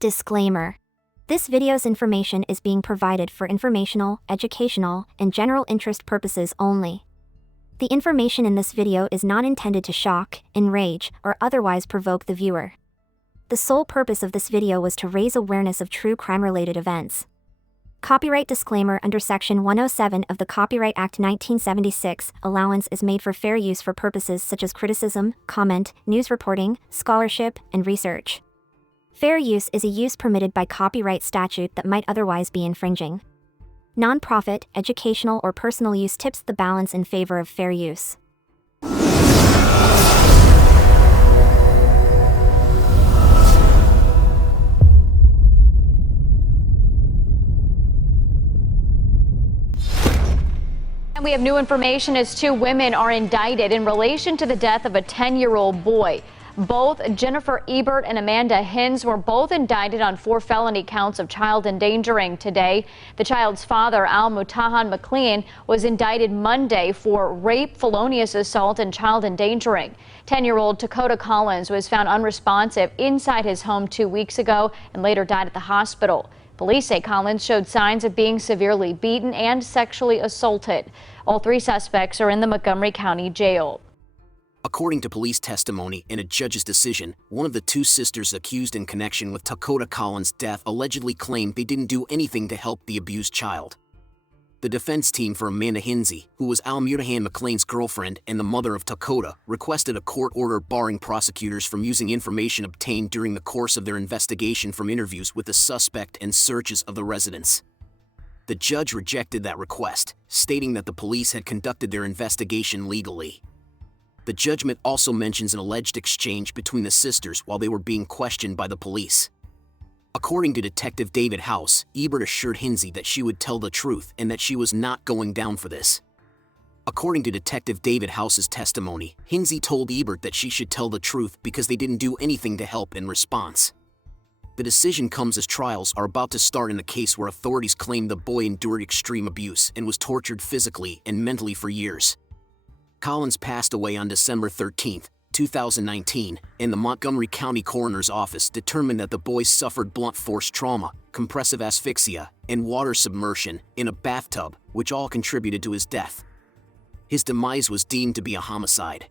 Disclaimer. This video's information is being provided for informational, educational, and general interest purposes only. The information in this video is not intended to shock, enrage, or otherwise provoke the viewer. The sole purpose of this video was to raise awareness of true crime-related events. Copyright disclaimer: under Section 107 of the Copyright Act 1976, allowance is made for fair use for purposes such as criticism, comment, news reporting, scholarship, and research. Fair use is a use permitted by copyright statute that might otherwise be infringing. Non-profit, educational, or personal use tips the balance in favor of fair use. And we have new information as two women are indicted in relation to the death of a 10-year-old boy. Both Jennifer Ebert and Amanda Hinze were both indicted on 4 felony counts of child endangering today. The child's father, Al Mutahan McLean, was indicted Monday for rape, felonious assault, and child endangering. 10-year-old Dakota Collins was found unresponsive inside his home 2 weeks ago and later died at the hospital. Police say Collins showed signs of being severely beaten and sexually assaulted. All 3 suspects are in the Montgomery County Jail. According to police testimony and a judge's decision, one of the 2 sisters accused in connection with Dakota Collins' death allegedly claimed they didn't do anything to help the abused child. The defense team for Amanda Hinze, who was Al Mutahan McLean's girlfriend and the mother of Dakota, requested a court order barring prosecutors from using information obtained during the course of their investigation from interviews with the suspect and searches of the residence. The judge rejected that request, stating that the police had conducted their investigation legally. The judgment also mentions an alleged exchange between the sisters while they were being questioned by the police. According to Detective David House, Ebert assured Hinze that she would tell the truth and that she was not going down for this. According to Detective David House's testimony, Hinze told Ebert that she should tell the truth because they didn't do anything to help in response. The decision comes as trials are about to start in a case where authorities claim the boy endured extreme abuse and was tortured physically and mentally for years. Collins passed away on December 13, 2019, and the Montgomery County Coroner's Office determined that the boy suffered blunt force trauma, compressive asphyxia, and water submersion in a bathtub, which all contributed to his death. His demise was deemed to be a homicide.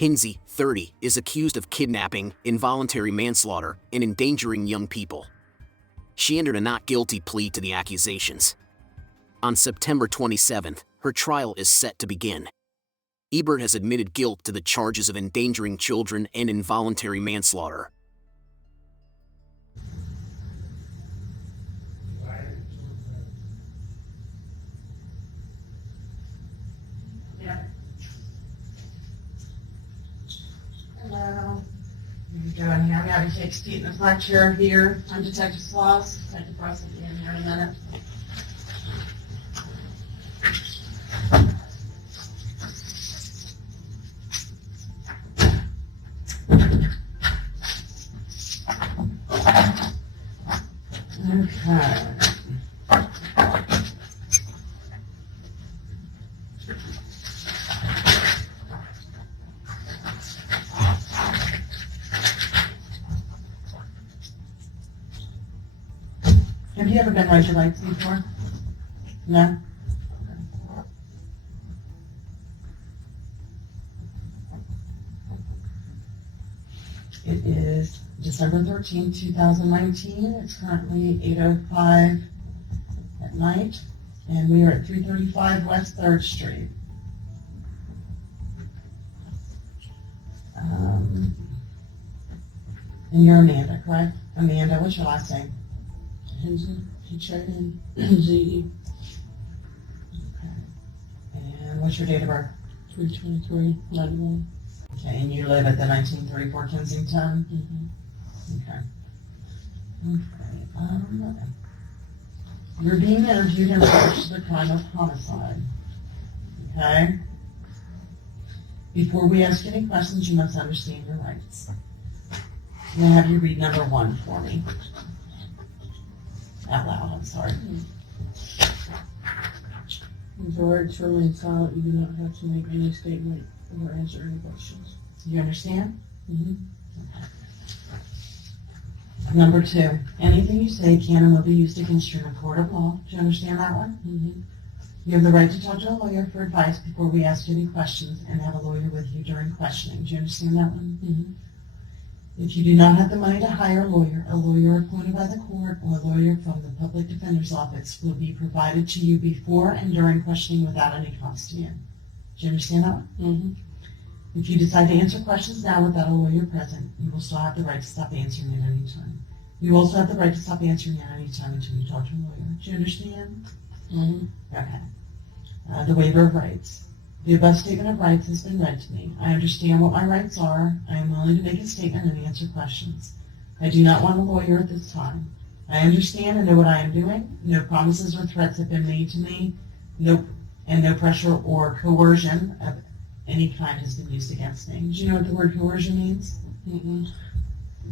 Hinze, 30, is accused of kidnapping, involuntary manslaughter, and endangering young people. She entered a not guilty plea to the accusations. On September 27, her trial is set to begin. Ebert has admitted guilt to the charges of endangering children and involuntary manslaughter. Hello. How you doing here? I'm going to take a seat in this high chair here. I'm Detective Sloss. Detective Price will be in here in a minute. Okay. Have you ever been raised your lights before? No? It is December 13, 2019. It's currently 8:05 at night, and we are at 335 West 3rd Street. And you're Amanda, correct? Amanda, what's your last name? Hinze, H-I-N-Z-E. Okay. And what's your date of birth? 3/23/91. Okay, and you live at the 1934 Kensington? Mm-hmm. Okay. Okay. You're being interviewed in relation to the crime of homicide. Okay? Before we ask any questions, you must understand your rights. I'm going to have you read number 1 for me. Out loud, I'm sorry. The right to remain silent. You do not have to make any statement or answer any questions. Do you understand? Mm-hmm. Number 2, anything you say can and will be used against you in a court of law. Do you understand that one? Mm-hmm. You have the right to talk to a lawyer for advice before we ask you any questions and have a lawyer with you during questioning. Do you understand that one? Mm-hmm. If you do not have the money to hire a lawyer appointed by the court or a lawyer from the public defender's office will be provided to you before and during questioning without any cost to you. Do you understand that one? Mm-hmm. If you decide to answer questions now without a lawyer present, you will still have the right to stop answering at any time. You also have the right to stop answering at any time until you talk to a lawyer. Do you understand? Mm-hmm. Okay. The waiver of rights. The above statement of rights has been read to me. I understand what my rights are. I am willing to make a statement and answer questions. I do not want a lawyer at this time. I understand and know what I am doing. No promises or threats have been made to me. No pressure or coercion of any kind has been used against me. Do you know what the word coercion means? Mm-mm.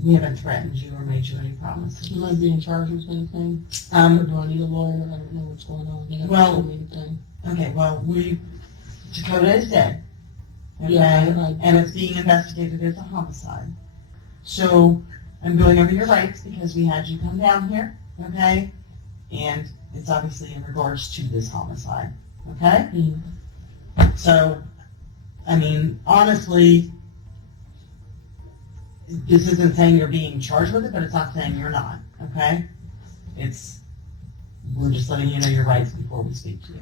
We haven't threatened you or made you any promises. Am I being charged with anything? Or do I need a lawyer? I don't know what's going on. They haven't Well- told me anything. Okay, well, Dakota is dead. Okay? Yeah, And it's being investigated as a homicide. So I'm going over your rights because we had you come down here, okay? And it's obviously in regards to this homicide, okay? Mm-hmm. So, I mean, honestly, this isn't saying you're being charged with it, but it's not saying you're not, okay? We're just letting you know your rights before we speak to you,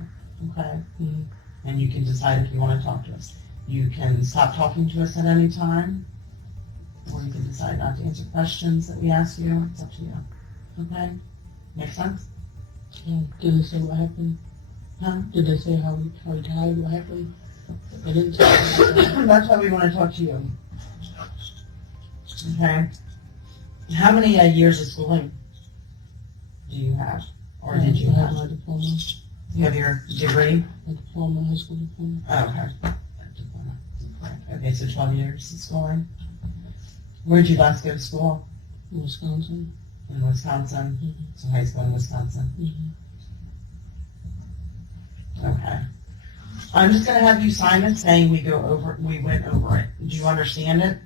okay? Mm-hmm. And you can decide if you want to talk to us. You can stop talking to us at any time, or you can decide not to answer questions that we ask you. It's up to you. Okay? Make sense? Did they say what happened? Huh? Did they say how he died? What happened? They didn't tell me about that. That's why we want to talk to you. Okay? How many years of schooling do you have? Or did you I have have? my diploma. You have your degree? My diploma, high school diploma. Oh, okay. Okay, so 12 years of schooling. Where'd you last go to school? In Wisconsin. In Wisconsin. Mm-hmm. So high school in Wisconsin. Mm-hmm. Okay. I'm just gonna have you sign it saying we went over it. Do you understand it?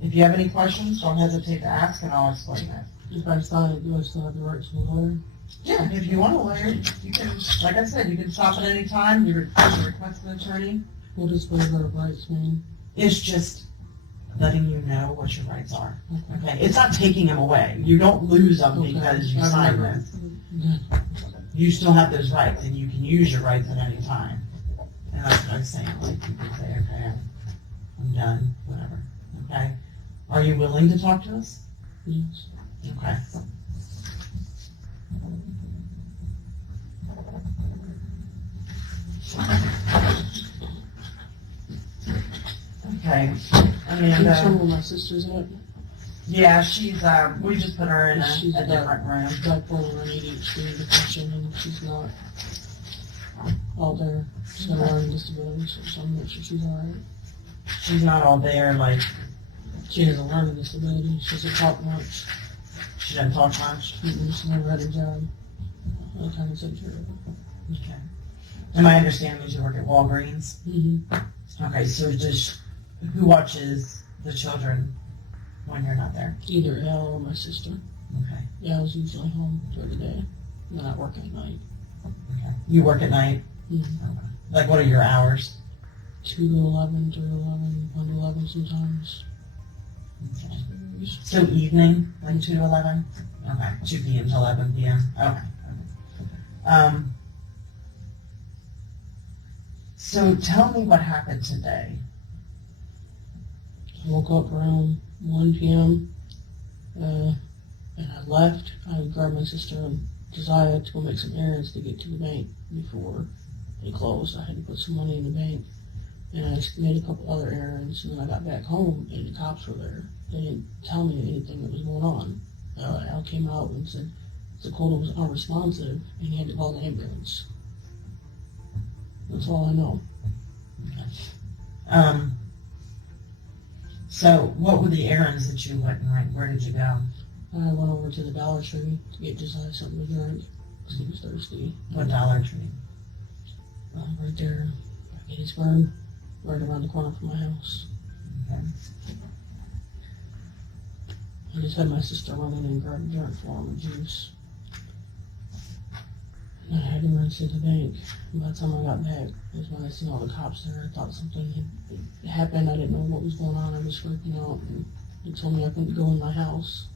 If you have any questions, don't hesitate to ask and I'll explain it. If I sign it, do I still have the right to a lawyer? Yeah, if you want a lawyer, you can, like I said, you can stop at any time. You request an attorney. What does waiver of rights mean? It's just letting you know what your rights are. Okay. Okay, it's not taking them away. You don't lose them Okay. because you I've signed never- this. Yeah. You still have those rights, and you can use your rights at any time. And that's what I'm saying. Like you can say, okay, I'm done, whatever. Okay. Are you willing to talk to us? Yes. Okay. Okay. Can you tell me Amanda. where my sister's at? Yeah, she's we just put her in She's a different room. bipolar and ADHD depression, and she's not all there. She's got a learning disability, so I'm not sure she's alright. She's not all there, like She has a learning disability. She doesn't talk much. she doesn't talk much. She's never had a job. I'm trying to take care of her. Okay. And my understanding is you work at Walgreens. Mm-hmm. Okay, so who watches the children when you're not there? Either Elle or my sister. Okay. Elle's usually home during the day, and then I work at night. Okay. You work at night? Mm-hmm. Okay. Like, what are your hours? 2 to 11, 3 to 11, 1 to 11 sometimes. Okay. So evening, like 2 to 11? Okay. 2 p.m. to 11 p.m. Okay. So tell me what happened today. I woke up around 1 p.m. And I left. I grabbed my sister and Josiah to go make some errands to get to the bank before they closed. I had to put some money in the bank. And I just made a couple other errands, and then I got back home, and the cops were there. They didn't tell me anything that was going on. Al came out and said Dakota was unresponsive, and he had to call the ambulance. That's all I know. So what were the errands that you went and ran? Where did you go? I went over to the Dollar Tree to get Josiah something to drink, because he was thirsty. What Dollar Tree? Right there, Gettysburg, right around the corner from my house. Okay. I just had my sister run in and grab a drink for him, a juice. And I had to run to the bank. And by the time I got back, was when I seen all the cops there. I thought something had happened. I didn't know what was going on. I was freaking out. And they told me I couldn't go in my house.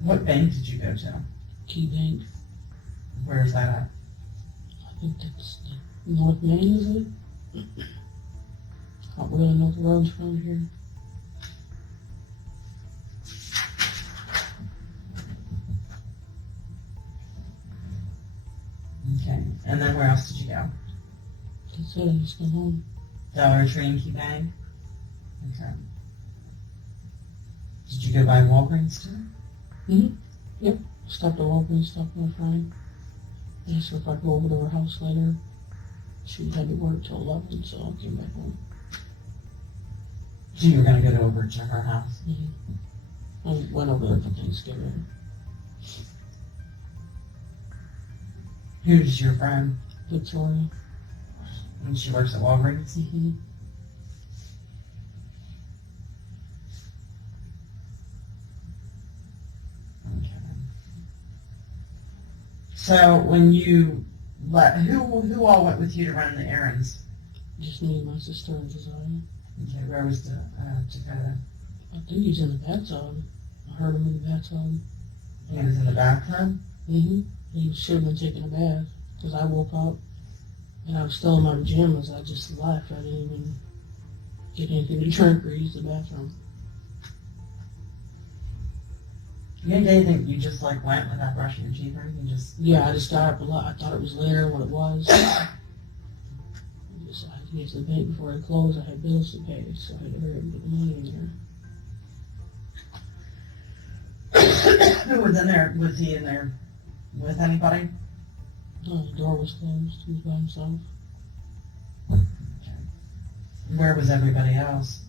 What bank did you go to? Key Bank. Where is that at? I think that's the North Main, is it? I don't really know the roads around here. Okay. And then where else did you go? That's it. I just come home. Dollar Tree and Key Bank? Okay. Did you go by Walgreens too? Mm-hmm. Yep. Stopped at Walgreens, stopped with my friend. I asked her if I could go over to her house later. She had to work till 11, so I came back home. So you were going to go over to her house? Mm-hmm. I went over there for Thanksgiving. Who's your friend? Victoria. And she works at Walgreens? Mm-hmm. Okay. So when you who all went with you to run the errands? Just me and my sister and Josiah. Okay, where was the Dakota? I think he's in the bathtub. I heard him in the bathtub. He was in the bathtub? Mm-hmm. He should have been taking a bath because I woke up and I was still in my pajamas. I just left. I didn't even get anything to drink or use the bathroom. You think you just like went without brushing your teeth or anything? Yeah, I just got up a lot. I thought it was later what it was. I had to get to the bank before I closed. I had bills to pay, so I had to hurry up and get the money in there. Who was in there? Was he in there with anybody? No, the door was closed. He was by himself. Okay. Where was everybody else?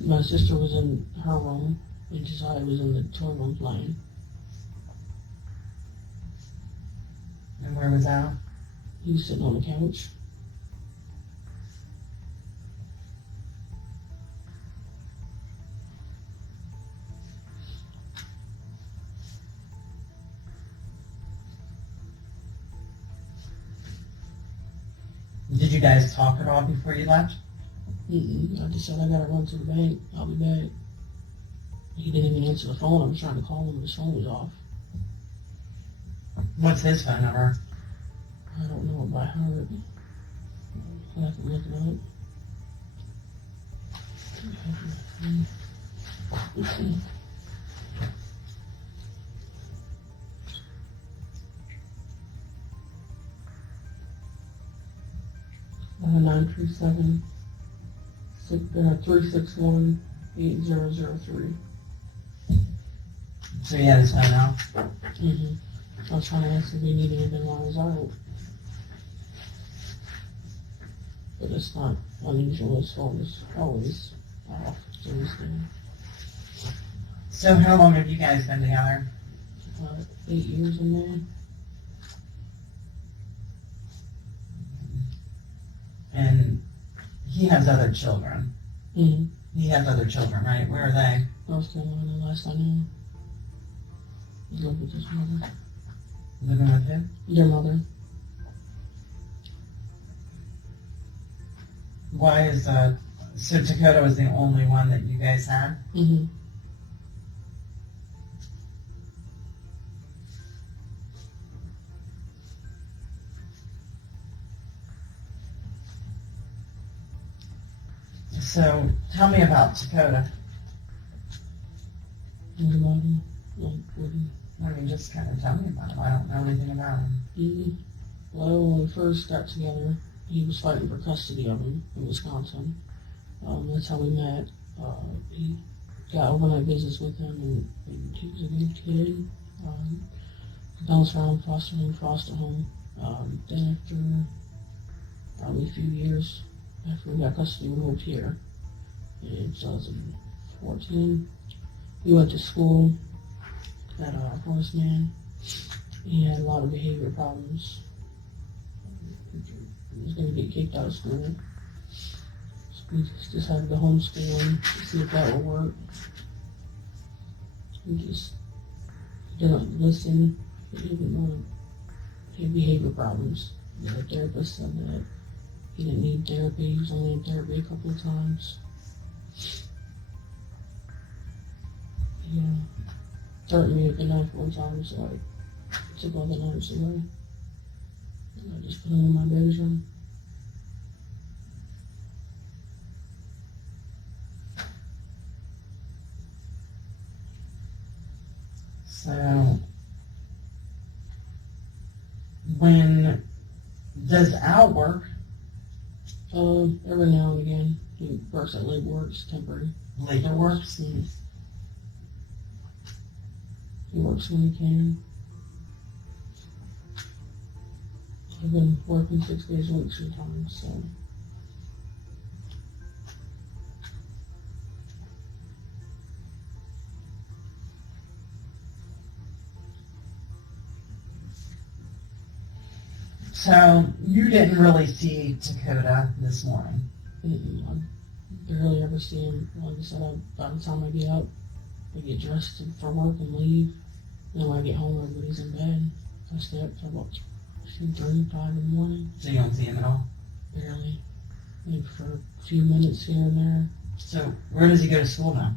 My sister was in her room, and Josiah was in the toy room playing. And where was Al? He was sitting on the couch. Did you guys talk at all before you left? I just said I gotta run to the bank. I'll be back. He didn't even answer the phone. I was trying to call him, but his phone was off. What's his phone number? I don't know it by heart. I'll have to look it up. Let's see. 937 361 8003. So he had his phone out. I was trying to ask if he needed anything while I was out. But it's not unusual. His phone is always off. It's always down. So how long have you guys been together? 8 years in there. And he has other children. Mm-hmm. He has other children, right? Where are they? North Carolina, last I knew. He lived with his mother. Living with him? Their mother. Why is so Dakota was the only one that you guys had? Mm-hmm. So tell me about Dakota. What about him? Like, what do you... I mean, just kind of tell me about him. I don't know anything about him. Mm-hmm. Well, when we first got together, he was fighting for custody of him in Wisconsin. That's how we met. He got overnight visits with him, and he was a good kid. Bounced around foster home. Then after probably a few years after we got custody, we moved here in 2014. We went to school at Horace Mann. He had a lot of behavior problems. He was going to get kicked out of school. So we just decided to homeschool him to see if that would work. He didn't listen. He didn't want he had behavior problems. The therapist said that he didn't need therapy. He was only in therapy a couple of times. Yeah. Threatened me with a knife one time, so I took all the knives away. And I just put them in my bedroom. So, when does Al work? Every now and again, he works at labor works, temporary. Labor works? He works when he can. I've been working 6 days a week sometimes, so. So, you didn't really see Dakota this morning? I barely ever see him. Like I said, by the time I get up, I get dressed for work and leave. Then when I get home, everybody's in bed. I stay up till about 2, 3, 5 in the morning. So you don't see him at all? Barely. Maybe for a few minutes here and there. So, where does he go to school now?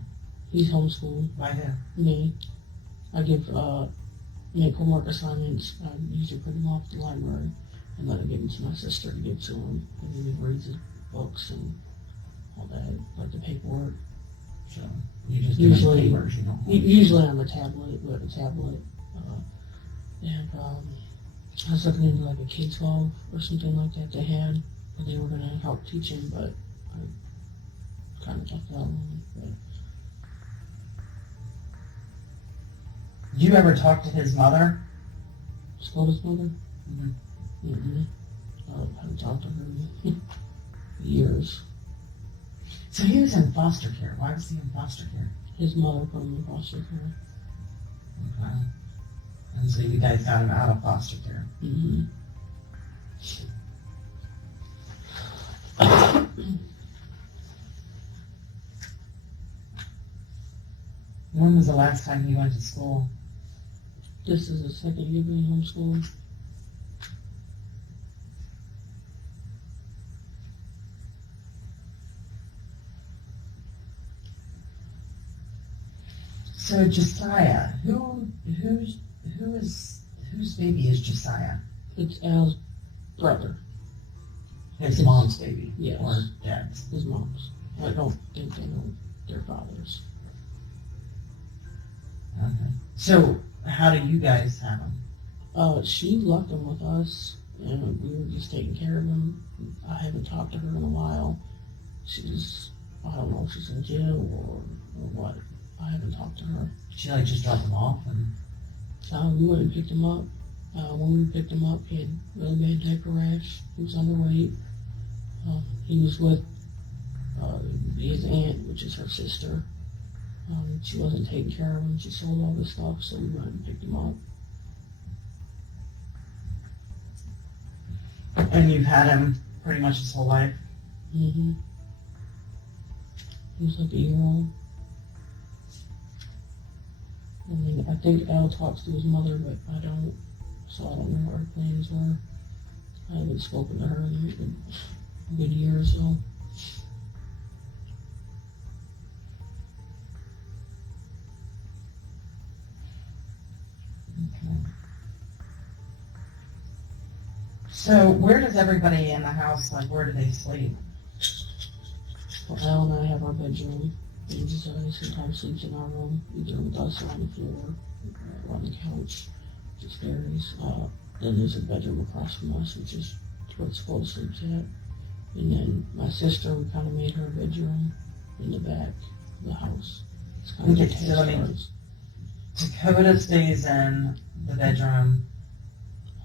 He's homeschooled. By who? Me. I give make homework assignments. I usually print them off at the library and let him give them to my sister to give to him. And he reads his books and all that, like the paperwork. So, you just Usually- do papers, you know? Usually on the tablet, but a tablet. I was looking into like a K-12 or something like that they had, where they were going to help teach him, but I kind of left that alone. But You ever talk to his mother? Scotta's mother? Mhm. Mm-mm. I haven't talked to her in years. So he was in foster care. Why was he in foster care? His mother put him in foster care. Okay. And so you guys got him out of foster care. Mm-hmm. When was the last time he went to school? This is the second year being homeschooled. So Josiah, whose baby is Josiah? It's Al's brother, His mom's baby? Yes. Or dad's? his mom's. I don't think they know their fathers. Okay. So how do you guys have him? She left him with us, and we were just taking care of him. I haven't talked to her in a while. I don't know if she's in jail or what. I haven't talked to her. She like just dropped him off and We went and picked him up. When we picked him up, he had really bad diaper rash. He was underweight. He was with his aunt, which is her sister. She wasn't taking care of him. She sold all this stuff, so we went and picked him up. and you've had him pretty much his whole life? Mm-hmm. He was like a year old. I mean, I think Al talks to his mother, but I don't, so I don't know what her plans were. I haven't spoken to her in a good year or so. Okay. So where does everybody in the house, like, where do they sleep? Well, Al and I have our bedroom, and Josiah sometimes sleeps in our room, either with us or on the floor, or on the couch. It just varies. Then there's a bedroom across from us, which is where Scotta sleeps at. And then my sister, we kind of made her a bedroom in the back of the house. It's kind of Okay, detached so I mean- ours. Dakota stays in the bedroom.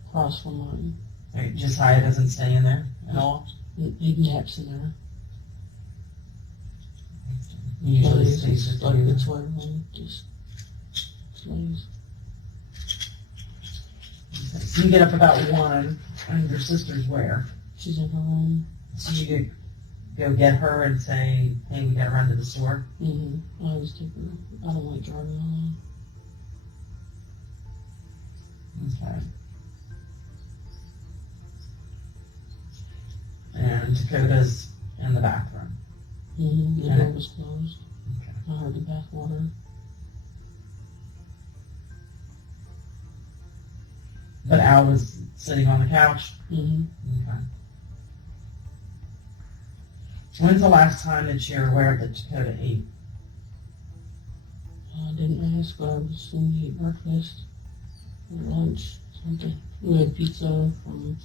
Across from mine. Like, Josiah doesn't stay in there at all? He naps in there. He usually Lays, stays it's with like you. the toilet room, just lays. So you get up about 1, and your sister's where? She's in her room. So you could go get her and say, hey, we gotta run to the store? I always take her. I don't like driving alone. and Dakota's in the bathroom. The And door was closed. Okay. I heard the bath water. But Al was sitting on the couch. Mm-hmm. Okay. When's the last time that you were aware that Dakota ate? I didn't ask, but I was assuming he ate breakfast or lunch, something. We had pizza from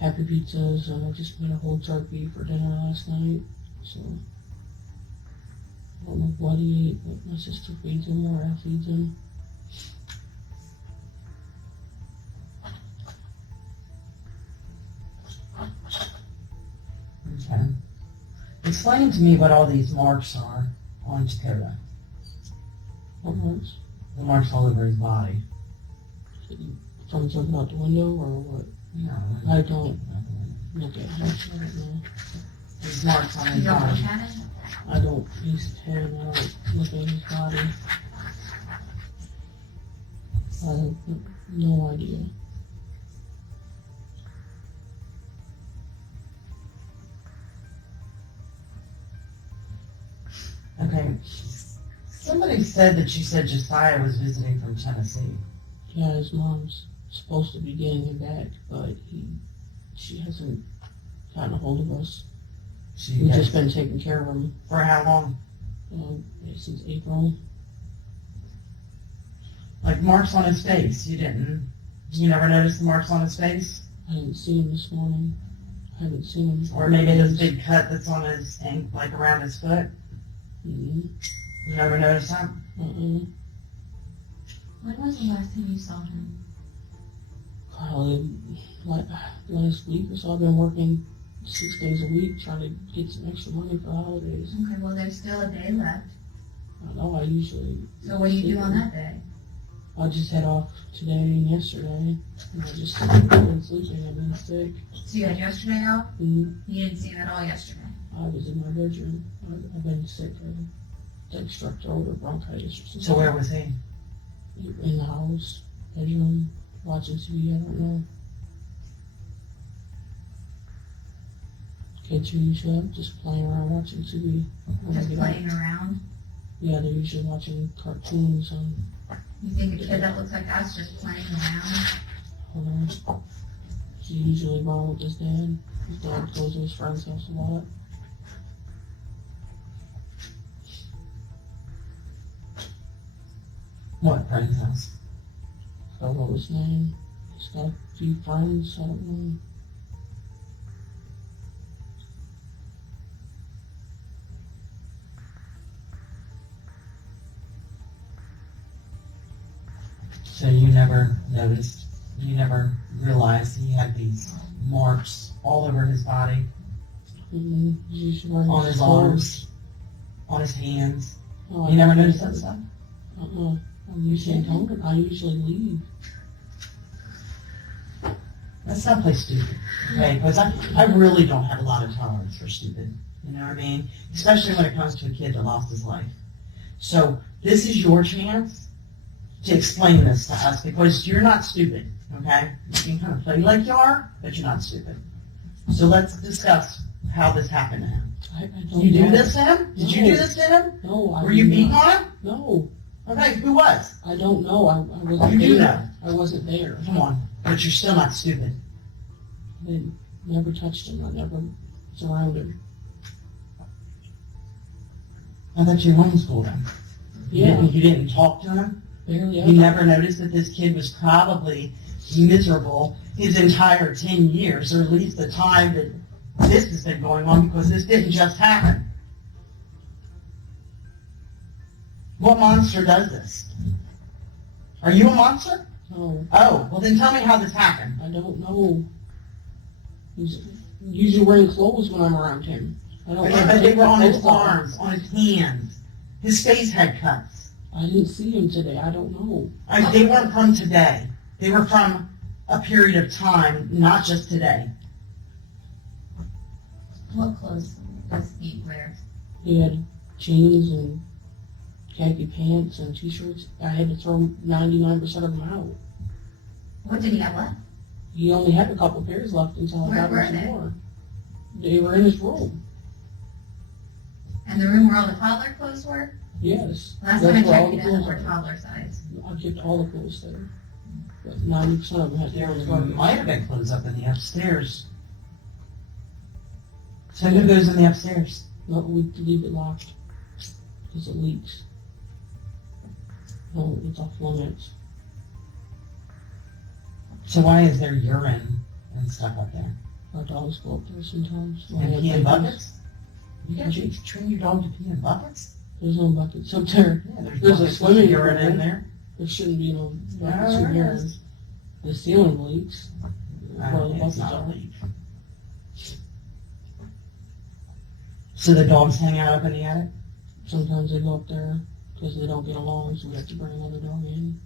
Happy Pizzas, and I just made a whole turkey for dinner last night. So I don't know what he ate, but my sister feeds him or Al feeds him. Okay. Explain to me what all these marks are on Dakota. What marks? The marks all over his body. From jumping out the window or what? No. I don't look at him. I don't know. These marks on You his don't body. look at it? I don't, he's 10, I don't look at his body. I have no idea. Okay. Somebody said that you said Josiah was visiting from Tennessee. Yeah, his mom's supposed to be getting him back, but she hasn't gotten a hold of us. We've just been taking care of him For how long? since April. Like marks on his face. You never noticed the marks on his face? I didn't see him this morning. I haven't seen him. Or maybe this big cut that's on his ankle, like around his foot? Mm-hmm. You never noticed that? Uh-uh. When was the last time you saw him? Probably like last week or so. I've been working 6 days a week trying to get some extra money for the holidays. Okay, well, there's still a day left. I know I usually... So what do you do on that day? I just head off today and yesterday. And I just been sleeping. I've been sick. So you had yesterday off? Mm-hmm. You didn't see him at all yesterday? I was in my bedroom. I've been sick. Like strep throat or bronchitis or something. So where was he? In the house, bedroom, watching TV, I don't know. Kids are usually up just playing around watching TV. When I Just get out. playing around? Yeah, they're usually watching cartoons on, You think a kid that looks like that's just playing around? He's usually gone with his dad. His dad goes to his friend's house a lot. What friend's house? I don't know his name. He's got a few friends, I don't know. So you never noticed, you never realized he had these marks all over his body, He's usually wearing on his clothes. arms, on his hands. Oh, You never noticed that stuff? I usually don't. I usually leave. That's not play stupid, okay? Because I really don't have a lot of tolerance for stupid, you know what I mean? Especially when it comes to a kid that lost his life. So this is your chance to explain this to us because you're not stupid, okay? You can kind of play like you are, but you're not stupid. So let's discuss how this happened to him. I don't You do know. this to him? Did you do this to him? No, I Were you did beating not. on him? No, Okay, who was? I don't know. I wasn't You do there. know. I wasn't there. Come on, but you're still not stupid. I never touched him. I never was around him. I thought you homeschooled him. Yeah, You didn't talk to him? barely You ever. never noticed that this kid was probably miserable his entire 10 years, or at least the time that this has been going on, because this didn't just happen. What monster does this? Are you a monster? No, Oh, well then tell me how this happened. I don't know. He's usually wearing clothes when I'm around him. I don't. But they were on his clothes on. arms, on his hands. His face had cuts. I didn't see him today. I don't know. They weren't from today. They were from a period of time, not just today. What clothes does he wear? He had jeans and khaki pants and t-shirts. I had to throw 99% of them out. What did he have left? He only had a couple pairs left until I Where got were him some they? more. They were in his room. And the room where all the toddler clothes were? Yes. Last time I That's where all checked, the he doesn't clothes wear are. toddler size. I kept all the clothes there. But 90% of them had to There go was in what the might have been clothes up in the upstairs. So who goes in the upstairs? No, we leave it locked. Because it leaks. No, it's off limits. So why is there urine and stuff up there? Our dogs go up there sometimes. And pee in Babies. buckets? You gotta train your dog to pee in buckets? There's no buckets up there. Yeah, There's a buckets with swimming urine pool. in there. There shouldn't be no buckets Yeah, in there here. is. The ceiling leaks. Where the It's buckets not a are. leak. So the dogs hang out up in the attic? Sometimes they go up there because they don't get along, so we have to bring another dog in.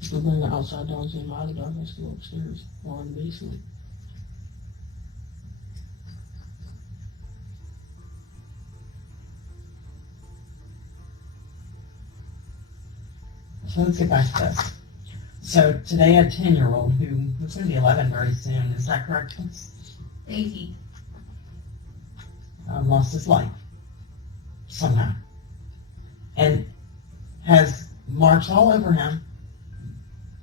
If we bring the outside dogs in, my other dog has to go upstairs or in the basement. So let's get back to this. So today a 10-year-old who's going to be 11 very soon, is that correct? Daisy. Lost his life somehow. And has marks all over him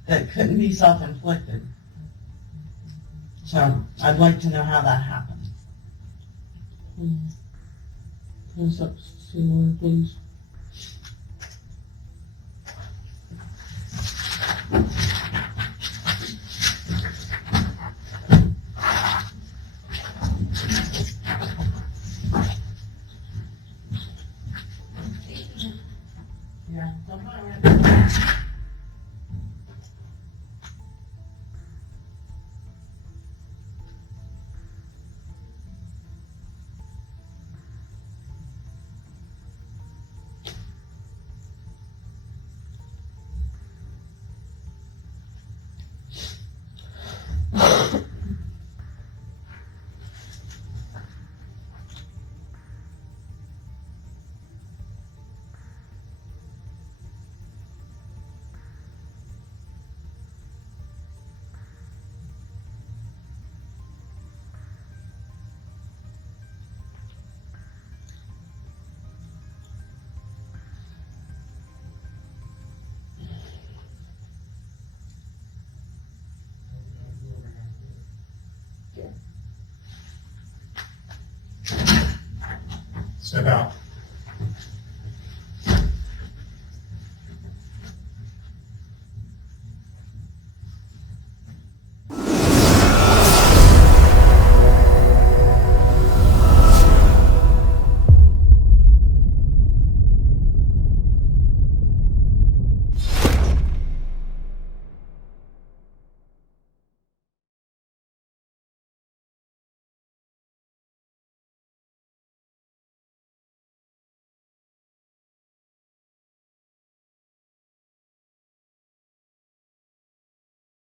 that couldn't be self-inflicted. So I'd like to know how that happened. Hands up, Seymour, please. Yeah. Step out.